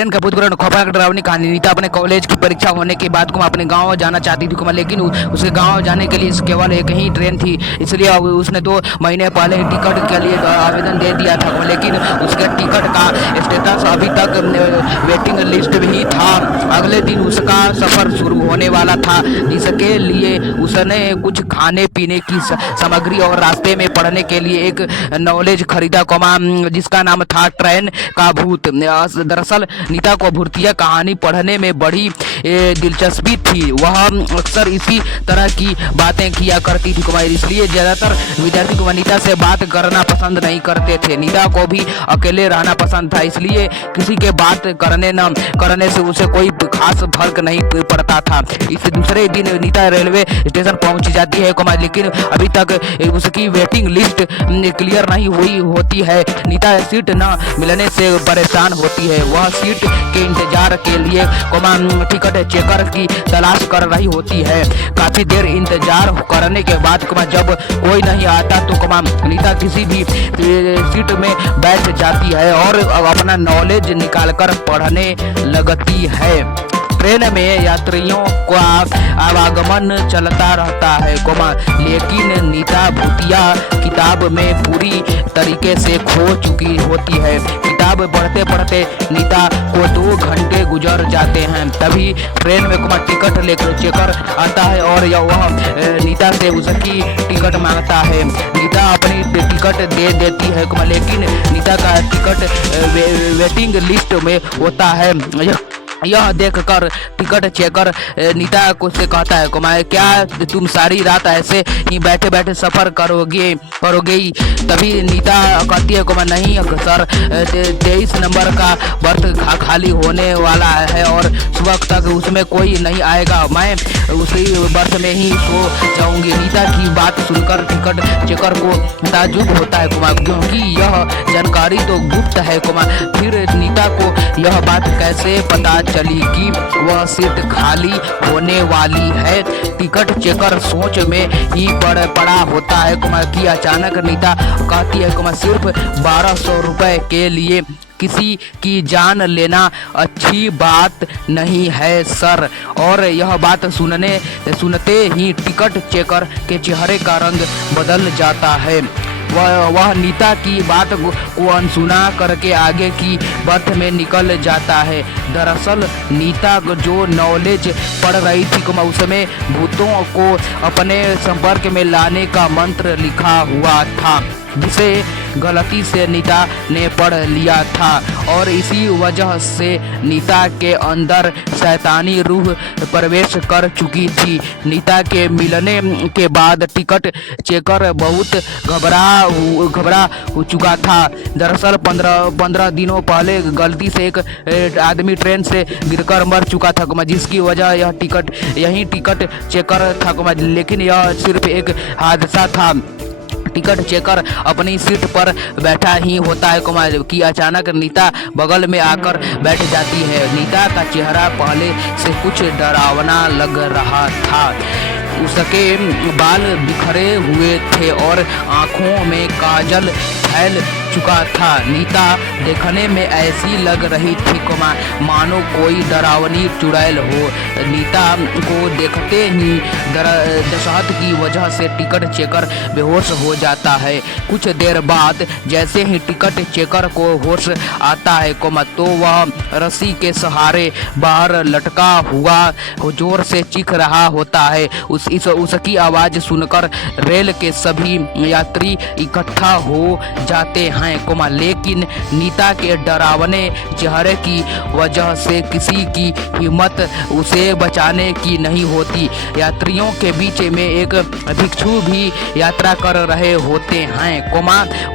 Train का भूतपूर्व खौफनाक डरावनी कहानी। नीता अपने कॉलेज की परीक्षा होने के बाद अपने गांव जाना चाहती थी, लेकिन उसके गांव जाने के लिए केवल एक ही ट्रेन थी, इसलिए उसने 2 महीने पहले टिकट के लिए आवेदन दे दिया था, लेकिन उसके टिकट का स्टेटस अभी तक वेटिंग लिस्ट में ही था। अगले दिन उसका सफर शुरू होने वाला था, जिसके लिए उसने कुछ खाने पीने की सामग्री और रास्ते में पढ़ने के लिए एक नॉलेज खरीदा, जिसका नाम था ट्रेन का भूत। दरअसल नीता को भूतिया कहानी पढ़ने में बड़ी दिलचस्पी थी। वह अक्सर इसी तरह की बातें किया करती थी, इसलिए ज्यादातर विद्यार्थी नीता से बात करना पसंद नहीं करते थे। नीता को भी अकेले रहना पसंद था, इसलिए किसी के बात करने न करने से उसे कोई खास फर्क नहीं पड़ता था। इस दूसरे दिन नीता रेलवे स्टेशन पहुंच जाती है, लेकिन अभी तक उसकी वेटिंग लिस्ट क्लियर नहीं हुई होती है। नीता सीट न मिलने से परेशान होती है। वह सीट के इंतजार के लिए टिकट चेकर की तलाश कर रही होती है। काफी देर इंतजार करने के बाद जब कोई नहीं आता तो नीता किसी भी सीट में बैठ जाती है और अपना नॉलेज निकालकर पढ़ने लगती है। ट्रेन में यात्रियों का आवागमन चलता रहता है, लेकिन नीता भूतिया किताब में पूरी तरीके से खो चुकी होती है। किताब पढ़ते पढ़ते नीता को 2 घंटे गुजर जाते हैं। तभी ट्रेन में टिकट लेकर चेकर आता है और वह नीता से उसकी टिकट मांगता है। नीता अपनी टिकट दे देती है, लेकिन नीता का टिकट वेटिंग लिस्ट में होता है। यह देखकर टिकट चेकर नीता को से कहता है, क्या तुम सारी रात ऐसे ही बैठे बैठे सफर करोगे? तभी नीता कहती है, नहीं सर, 23 नंबर का बर्थ खाली होने वाला है और सुबह तक उसमें कोई नहीं आएगा, मैं उसी बर्थ में ही सो जाऊंगी। नीता की बात सुनकर टिकट चेकर को ताज्जुब होता है, क्योंकि यह जानकारी तो गुप्त है। फिर नीता को यह बात कैसे पता चली कि वह सीट खाली होने वाली है? टिकट चेकर सोच में ही पड़ा होता है कि अचानक नीता कहती है, सिर्फ 1200 रुपए के लिए किसी की जान लेना अच्छी बात नहीं है सर। और यह बात सुनते ही टिकट चेकर के चेहरे का रंग बदल जाता है। वह नीता की बात को अनसुना करके आगे की बर्थ में निकल जाता है। दरअसल नीता जो नॉलेज पढ़ रही थी, उसमें भूतों को अपने संपर्क में लाने का मंत्र लिखा हुआ था, जिसे गलती से नीता ने पढ़ लिया था और इसी वजह से नीता के अंदर शैतानी रूह प्रवेश कर चुकी थी। नीता के मिलने के बाद टिकट चेकर बहुत घबरा हो चुका था। दरअसल 15 दिनों पहले गलती से एक आदमी ट्रेन से गिरकर मर चुका था, जिसकी वजह यही टिकट चेकर था, लेकिन यह सिर्फ एक हादसा था। टिकट चेकर अपनी सीट पर बैठा ही होता है कि अचानक नीता बगल में आकर बैठ जाती है। नीता का चेहरा पहले से कुछ डरावना लग रहा था। उसके बाल बिखरे हुए थे और आँखों में काजल फैल चुका था। नीता देखने में ऐसी लग रही थी मानो कोई डरावनी चुड़ैल हो। नीता को देखते ही दहशत की वजह से टिकट चेकर बेहोश हो जाता है। कुछ देर बाद जैसे ही टिकट चेकर को होश आता है तो वह रस्सी के सहारे बाहर लटका हुआ जोर से चीख रहा होता है। उसकी आवाज़ सुनकर रेल के सभी यात्री इकट्ठा हो जाते हैं, लेकिन नीता के डरावने चेहरे की वजह से किसी की हिम्मत उसे बचाने की नहीं होती। यात्रियों के बीच में एक भिक्षु भी यात्रा कर रहे होते हैं,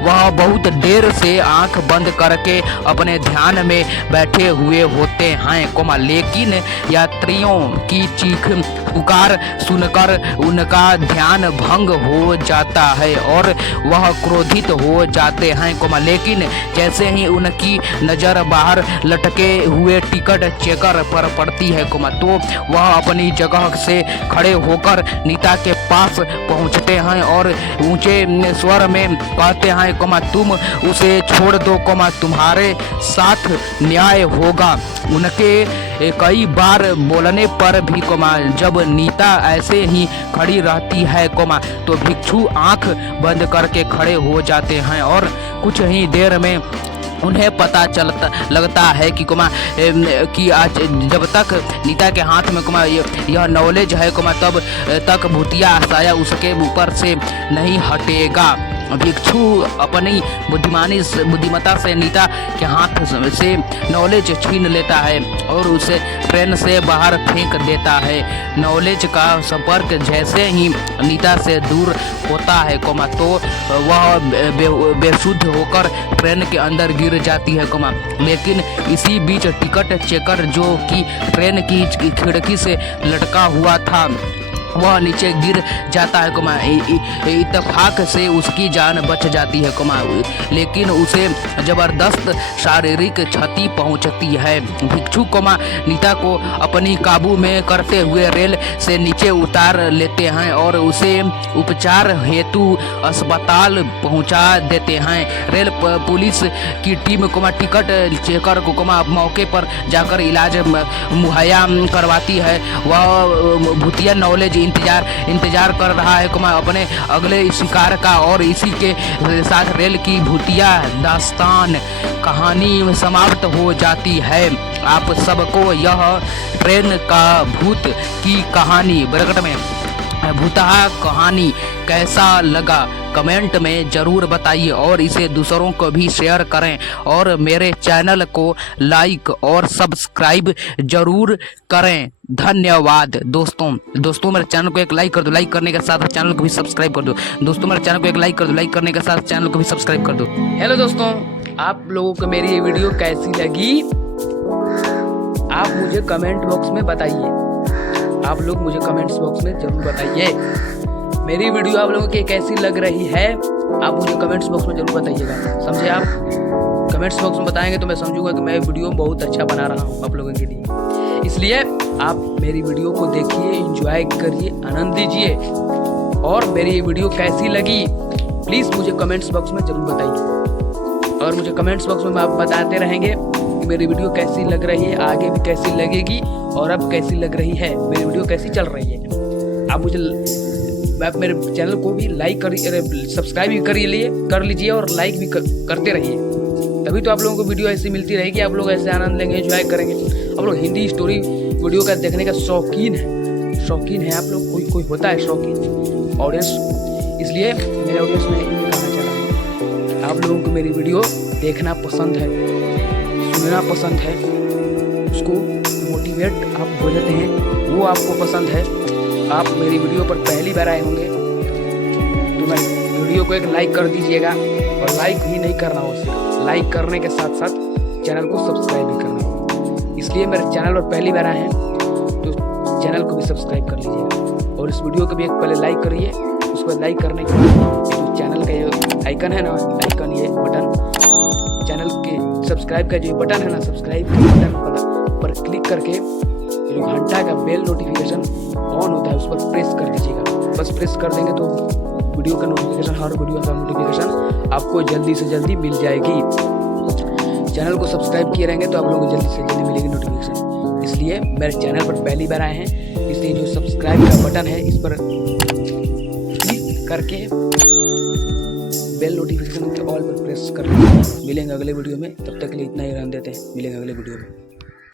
वह बहुत देर से आंख बंद करके अपने ध्यान में बैठे हुए होते हैं, लेकिन यात्रियों की चीख पुकार सुनकर उनका ध्यान भंग हो जाता है और वह क्रोधित हो जाते हैं। कोमा, लेकिन जैसे ही उनकी नज़र बाहर लटके हुए टिकट चेकर पर पड़ती है कोमा, तो वह अपनी जगह से खड़े होकर नीता के पास पहुंचते हैं और ऊंचे स्वर में कहते हैं कोमा, तुम उसे छोड़ दो कोमा, तुम्हारे साथ न्याय होगा। उनके कई बार बोलने पर भी कोमा जब नीता ऐसे ही खड़ी रहती है कोमा, तो भिक्षु आंख बंद करके खड़े हो जाते हैं और कुछ ही देर में उन्हें पता लगता है कि कोमा कि आज जब तक नीता के हाथ में कोमा यह नॉलेज है कोमा, तब तक भूतिया साया उसके ऊपर से नहीं हटेगा। भिक्षु अपनी बुद्धिमत्ता से नीता के हाथ से नॉलेज छीन लेता है और उसे ट्रेन से बाहर फेंक देता है। नॉलेज का संपर्क जैसे ही नीता से दूर होता है कोमा, तो वह बेसुध होकर ट्रेन के अंदर गिर जाती है कोमा। लेकिन इसी बीच टिकट चेकर जो कि ट्रेन की खिड़की से लटका हुआ था, वह नीचे गिर जाता है कोमा। इत्तेफाक से उसकी जान बच जाती है कोमा, लेकिन उसे जबरदस्त शारीरिक क्षति पहुंचती है। भिक्षु कोमा नीता को अपनी काबू में करते हुए रेल से नीचे उतार लेते हैं और उसे उपचार हेतु अस्पताल पहुंचा देते हैं। रेल पुलिस की टीम कोमा टिकट चेकर को कोमा मौके पर जाकर इलाज मुहैया करवाती है। वह भूतिया नॉलेज इंतजार कर रहा है कोमा अपने अगले शिकार का, और इसी के साथ रेल की भूतिया दास्तान कहानी समाप्त हो जाती है। आप सबको यह ट्रेन का भूत की कहानी बरगट में भूतहा कहानी कैसा लगा कमेंट में ज़रूर बताइए और इसे दूसरों को भी शेयर करें और मेरे चैनल को लाइक और सब्सक्राइब ज़रूर करें। धन्यवाद दोस्तों मेरे चैनल को एक लाइक कर दो, लाइक करने के साथ चैनल को भी सब्सक्राइब कर दो। दोस्तों मेरे चैनल को एक लाइक कर दो, लाइक करने के साथ चैनल को भी सब्सक्राइब कर दो। हेलो दोस्तों, आप लोगों को मेरी ये वीडियो कैसी लगी आप मुझे कमेंट बॉक्स में बताइए। आप लोग मुझे कमेंट्स बॉक्स में जरूर बताइए मेरी वीडियो आप लोगों की कैसी लग रही है। आप मुझे कमेंट्स बॉक्स में जरूर बताइएगा, समझे। आप कमेंट्स बॉक्स में बताएंगे तो मैं समझूंगा कि मैं वीडियो बहुत अच्छा बना रहा हूँ आप लोगों के लिए। इसलिए आप मेरी वीडियो को देखिए, एंजॉय करिए, आनंद लीजिए और मेरी ये वीडियो कैसी लगी प्लीज़ मुझे कमेंट्स बॉक्स में ज़रूर बताइए और मुझे कमेंट्स बॉक्स में आप बताते रहेंगे कि मेरी वीडियो कैसी लग रही है, आगे भी कैसी लगेगी और अब कैसी लग रही है, मेरी वीडियो कैसी चल रही है। आप मेरे चैनल को भी लाइक सब्सक्राइब भी कर लीजिए और लाइक भी करते रहिए, तभी तो आप लोगों को वीडियो ऐसी मिलती रहेगी। आप लोग ऐसे आनंद लेंगे, एंजॉय करेंगे। आप लोग हिंदी स्टोरी वीडियो का देखने का शौकीन है आप लोग। कोई होता है शौकीन ऑडियंस, इसलिए मेरे ऑडियंस में ये कहना चाह रहा हूँ आप लोगों को मेरी वीडियो देखना पसंद है, सुनना पसंद है, उसको मोटिवेट आप हो जाते हैं, वो आपको पसंद है। आप मेरी वीडियो पर पहली बार आए होंगे तो मैं वीडियो को एक लाइक कर दीजिएगा और लाइक ही नहीं करना हो, सिर्फ लाइक करने के साथ साथ चैनल को सब्सक्राइब भी करना हो। इसलिए मेरे चैनल पर पहली बार आए हैं तो चैनल को भी सब्सक्राइब कर लीजिएगा और इस वीडियो को भी एक पहले लाइक करिए। उसको लाइक करने के बाद जो चैनल का ये आइकन है ना, आइकन ये बटन चैनल के सब्सक्राइब का जो बटन है ना, सब्सक्राइब के बटन पर क्लिक करके जो घंटा का बेल नोटिफिकेशन ऑन होता है उस पर प्रेस कर दीजिएगा। बस प्रेस कर देंगे तो वीडियो का नोटिफिकेशन, हर वीडियो का नोटिफिकेशन आपको जल्दी से जल्दी मिल जाएगी। चैनल को सब्सक्राइब किए रहेंगे तो आप लोगों को जल्दी से जल्दी मिलेगी नोटिफिकेशन। इसलिए मेरे चैनल पर पहली बार आए हैं, इसलिए जो सब्सक्राइब का बटन है इस पर क्लिक करके बेल नोटिफिकेशन के ऑल पर प्रेस कर मिलेंगे अगले वीडियो में। तब तक के लिए इतना ही रहने देते हैं, मिलेंगे अगले वीडियो में।